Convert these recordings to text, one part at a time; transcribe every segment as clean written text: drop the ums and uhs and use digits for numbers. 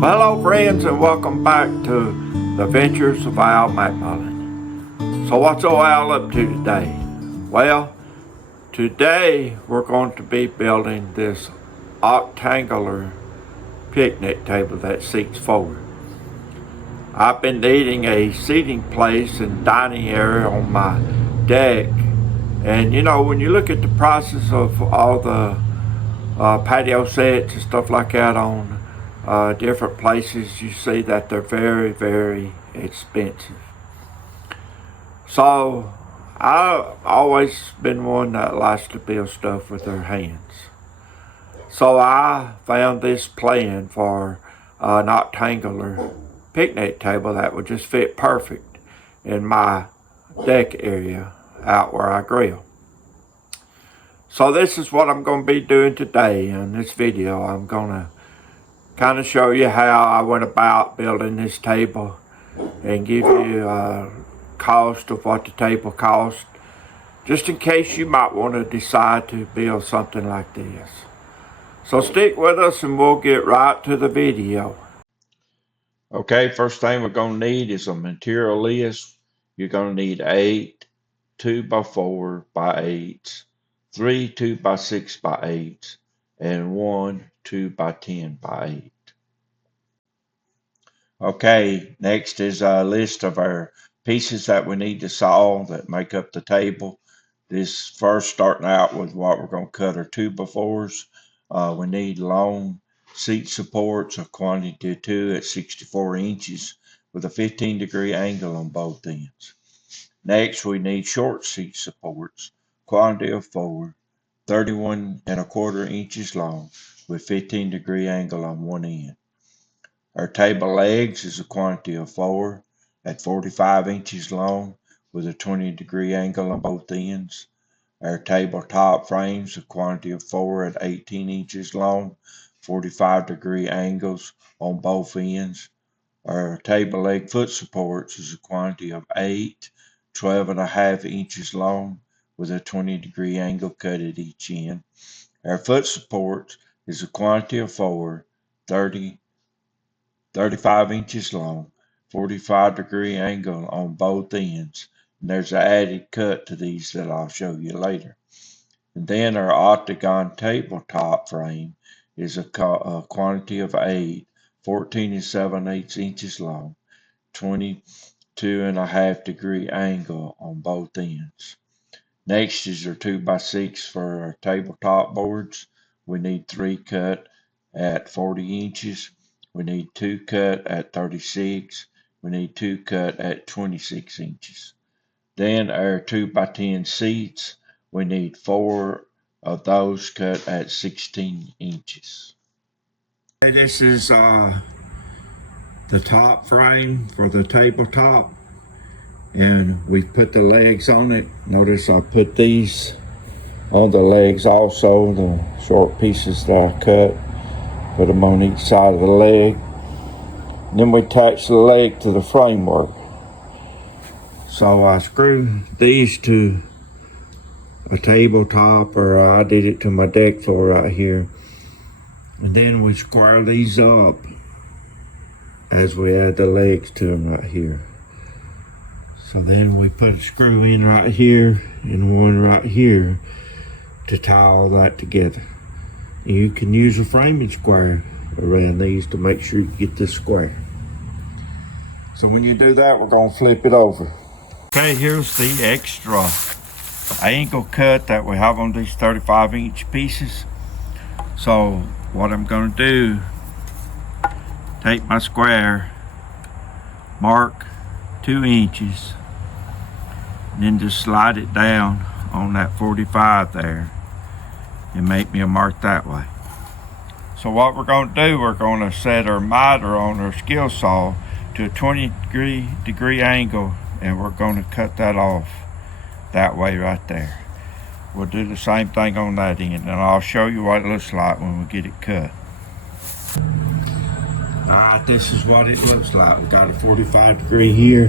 Hello friends, and welcome back to the Adventures of Al McMullen. So what's old Al up to today? Well, today we're going to be building this octagonal picnic table that seats forward. I've been needing a seating place and dining area on my deck, and you know, when you look at the prices of all the patio sets and stuff like that on different places, you see that they're very, very expensive. So I've always been one that likes to build stuff with their hands. So I found this plan for an octagonal picnic table that would just fit perfect in my deck area out where I grill. So this is what I'm going to be doing today. In this video, I'm going to kind of show you how I went about building this table and give you a cost of what the table cost, just in case you might want to decide to build something like this. So stick with us and we'll get right to the video. Okay, first thing we're going to need is a material list. You're going to need 8 2x4 by 8s, 3 2x6 by 8s, and 1 2x10 by 8. Okay, next is a list of our pieces that we need to saw that make up the table. This first starting out with what we're going to cut are 2x4s. We need long seat supports, a quantity of 2 at 64 inches with a 15-degree angle on both ends. Next, we need short seat supports, quantity of 4, 31¼ inches long with 15-degree angle on one end. Our table legs is a quantity of 4 at 45 inches long with a 20-degree angle on both ends. Our tabletop frames a quantity of 4 at 18 inches long, 45-degree angles on both ends. Our table leg foot supports is a quantity of 8, 12½ inches long with a 20-degree angle cut at each end. Our foot supports is a quantity of 4, 35 inches long, 45-degree angle on both ends. And there's an added cut to these that I'll show you later. And then our Octagon tabletop frame is a quantity of 8, 14 7/8 inches long, 22½ degree angle on both ends. Next is our 2x6 for our tabletop boards. We need 3 cut at 40 inches. We need 2 cut at 36. We need 2 cut at 26 inches. Then our 2x10 seats, we need 4 of those cut at 16 inches. Okay, this is the top frame for the tabletop, and we put the legs on it. Notice I put these on the legs also, the short pieces that I cut. Put them on each side of the leg. And then we attach the leg to the framework. So I screw these to a tabletop, or I did it to my deck floor right here. And then we square these up as we add the legs to them right here. So then we put a screw in right here and one right here to tie all that together. You can use a framing square around these to make sure you get this square. So when you do that, we're going to flip it over. Okay, here's the extra angle cut that we have on these 35-inch pieces. So what I'm going to do, take my square, mark 2 inches, and then just slide it down on that 45 there and make me a mark that way. So what we're going to do, we're going to set our miter on our skill saw to a 20-degree angle, and we're going to cut that off that way right there. We'll do the same thing on that end, and I'll show you what it looks like when we get it cut. Alright, this is what it looks like. We got a 45-degree here,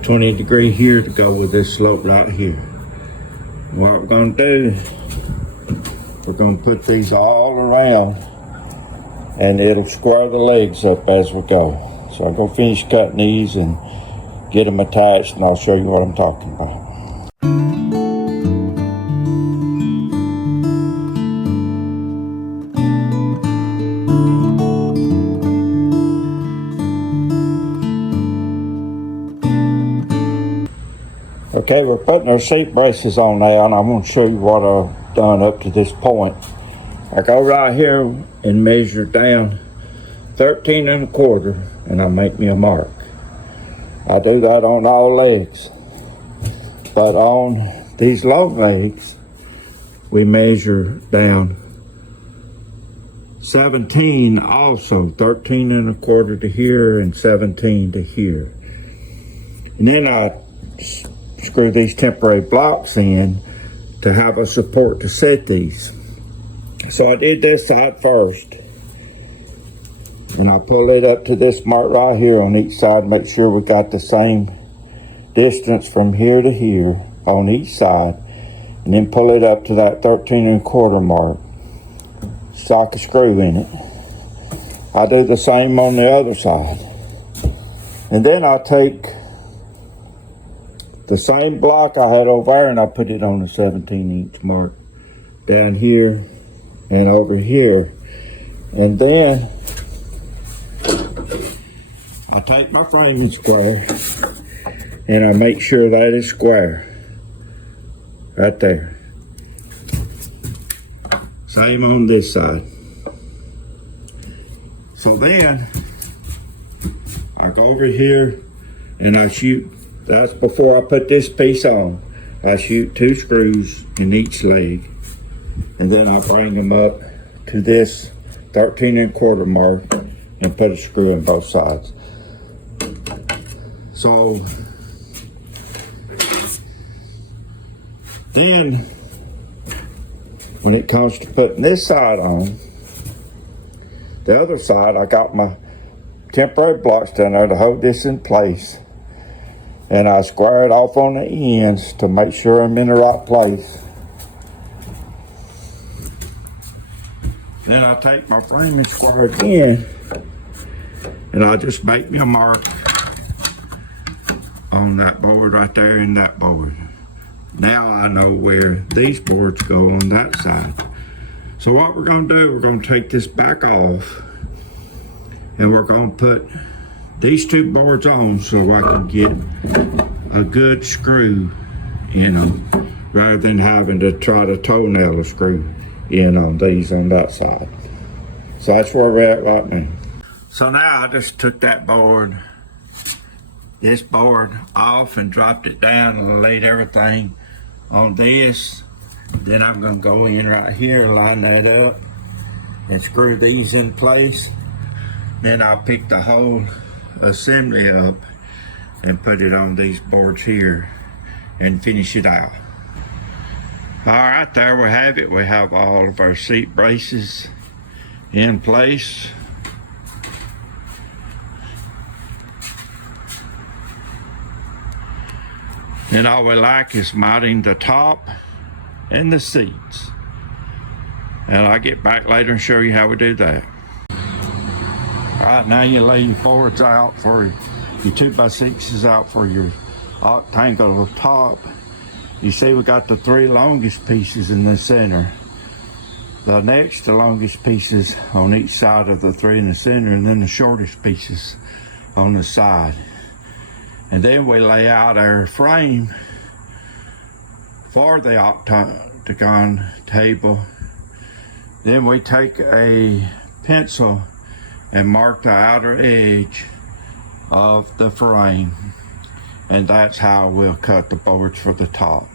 20-degree here to go with this slope right here. What we're going to do, we're going to put these all around and it'll square the legs up as we go. So I'll go finish cutting these and get them attached, and I'll show you what I'm talking about. Okay, we're putting our seat braces on now, and I'm going to show you what I've done up to this point. I go right here and measure down 13 1/4, and I make me a mark. I do that on all legs, but on these long legs, we measure down 17 also, 13 1/4 to here and 17 to here. And then I screw these temporary blocks in to have a support to set these. So I did this side first, and I pull it up to this mark right here on each side, make sure we got the same distance from here to here on each side, and then pull it up to that 13 1/4 mark, sock a screw in it. I do the same on the other side, and then I take the same block I had over there and I put it on the 17" mark down here and over here. And then I take my framing square and I make sure that is square right there. Same on this side. So then I go over here and I shoot. That's before I put this piece on. I shoot 2 screws in each leg, and then I bring them up to this 13 1/4 mark and put a screw in both sides. So then when it comes to putting this side on, the other side, I got my temporary blocks down there to hold this in place. And I square it off on the ends to make sure I'm in the right place. Then I take my framing square again and I just make me a mark on that board right there and that board. Now I know where these boards go on that side. So what we're going to do, we're going to take this back off and we're going to put these 2 boards on so I can get a good screw in them rather than having to try to toenail a screw in on these on that side. So that's where we're at right now. So now I just took that board, this board off and dropped it down and laid everything on this. Then I'm going to go in right here, line that up and screw these in place. Then I'll pick the whole assembly up and put it on these boards here and finish it out. All right, there we have it. We have all of our seat braces in place. And all we like is mounting the top and the seats. And I'll get back later and show you how we do that. Right now you lay your boards out for your 2x6s out for your octagonal top. You see we got the 3 longest pieces in the center. The next, the longest pieces on each side of the 3 in the center, and then the shortest pieces on the side. And then we lay out our frame for the octagon table. Then we take a pencil and mark the outer edge of the frame, and that's how we'll cut the boards for the top.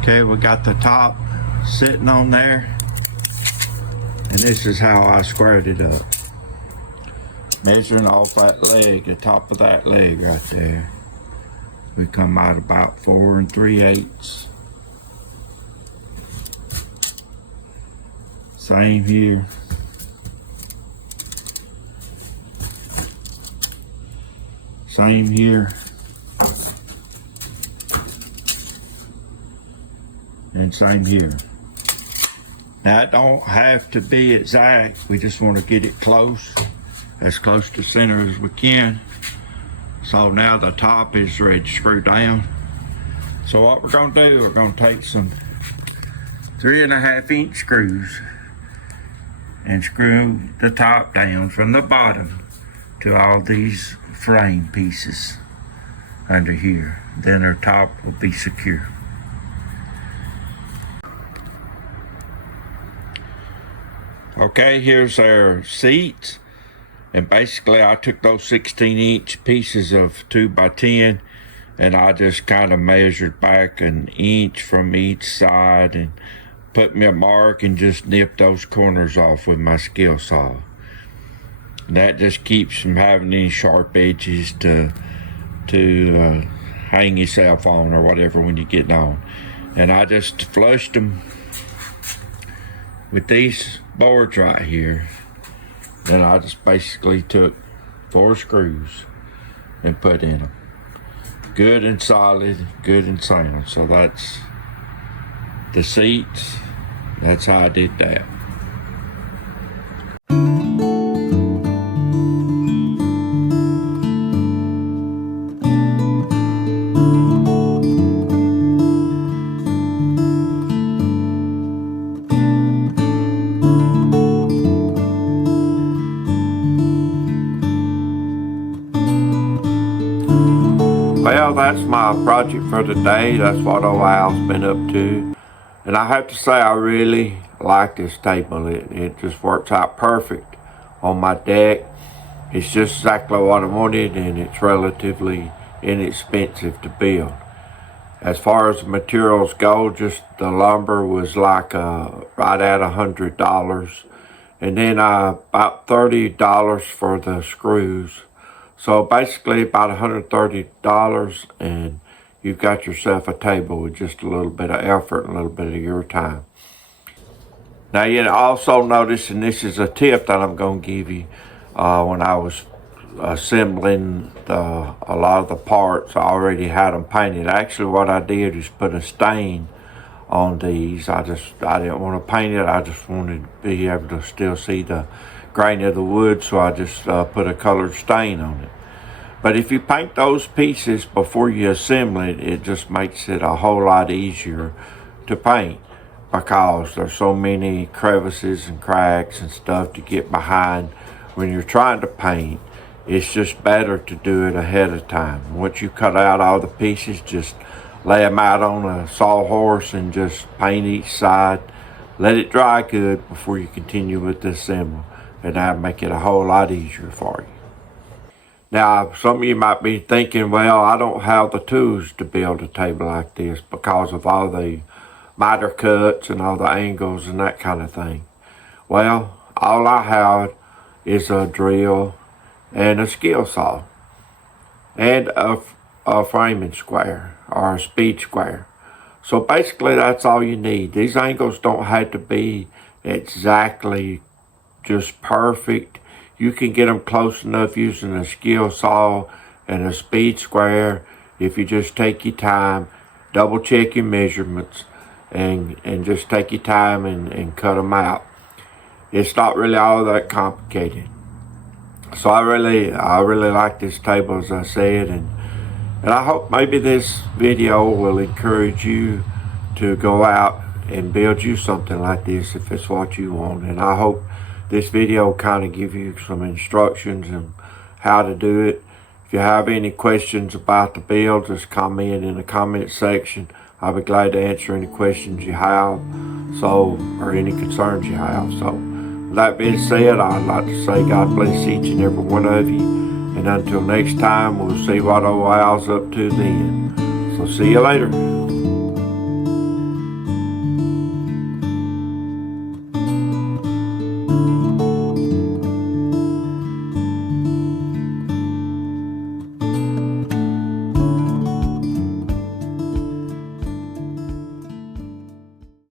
Okay, we got the top sitting on there, and this is how I squared it up. Measuring off that leg, the top of that leg right there. we come out about 4 3/8. Same here. Same here. And same here. Now it don't have to be exact. We just want to get it close, as close to center as we can. So now the top is ready to screw down. So what we're gonna do, we're gonna take some 3.5 inch screws and screw the top down from the bottom to all these frame pieces under here. Then our top will be secure. Okay, here's our seats. And basically I took those 16-inch pieces of 2x10 and I just kind of measured back 1 inch from each side and put me a mark and just nipped those corners off with my skill saw. And that just keeps from having any sharp edges to hang yourself on or whatever when you're getting on. And I just flushed them with these boards right here. Then I just basically took 4 screws and put in them. Good and solid, good and sound. So that's the seats. That's how I did that. Well, that's my project for today. That's what old Al's been up to. And I have to say, I really like this table. It just works out perfect on my deck. It's just exactly what I wanted, and it's relatively inexpensive to build. As far as the materials go, just the lumber was like right at $100. And then about $30 for the screws. So basically about $130, and you've got yourself a table with just a little bit of effort and a little bit of your time. Now you also notice, and this is a tip that I'm going to give you, when I was assembling a lot of the parts, I already had them painted. Actually what I did is put a stain on these. I didn't want to paint it. I just wanted to be able to still see the grain of the wood, so I just put a colored stain on it. But if you paint those pieces before you assemble it, it just makes it a whole lot easier to paint, because there's so many crevices and cracks and stuff to get behind when you're trying to paint. It's just better to do it ahead of time. Once you cut out all the pieces, just lay them out on a sawhorse and just paint each side. Let it dry good before you continue with the assembly, and that'll make it a whole lot easier for you. Now, some of you might be thinking, well, I don't have the tools to build a table like this because of all the miter cuts and all the angles and that kind of thing. Well, all I have is a drill and a skill saw and a framing square or a speed square. So basically that's all you need. These angles don't have to be exactly just perfect. You can get them close enough using a skill saw and a speed square if you just take your time, double check your measurements, and just take your time and cut them out. It's not really all that complicated. So I really like this table, as I said, and I hope maybe this video will encourage you to go out and build you something like this if it's what you want. And I hope this video kind of give you some instructions on how to do it. If you have any questions about the build, just comment in the comment section. I'll be glad to answer any questions you have, or any concerns you have. So with that being said, I'd like to say God bless each and every one of you. And until next time, we'll see what old Al's up to then. So see you later.